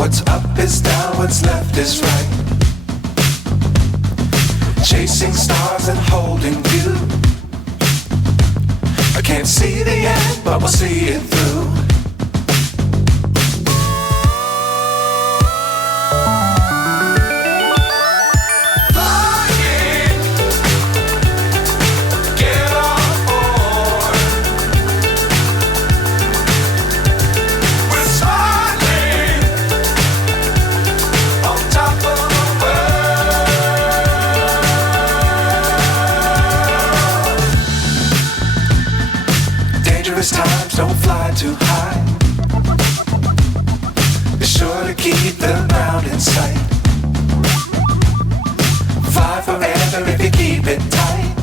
What's up is down, what's left is right. Chasing stars and holding you. I can't see the end, but we'll see it through. Times don't fly too high. Be sure to keep the ground in sight. Fly forever if you keep it tight.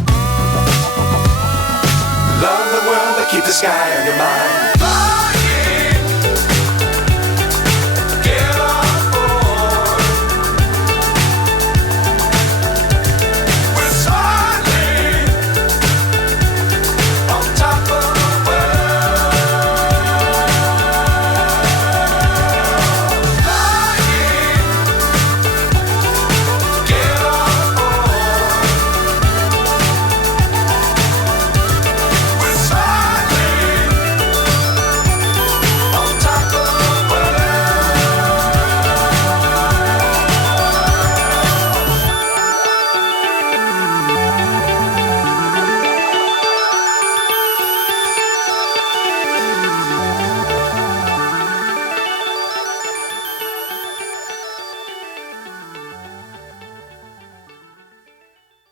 Love the world but keep the sky on your mind.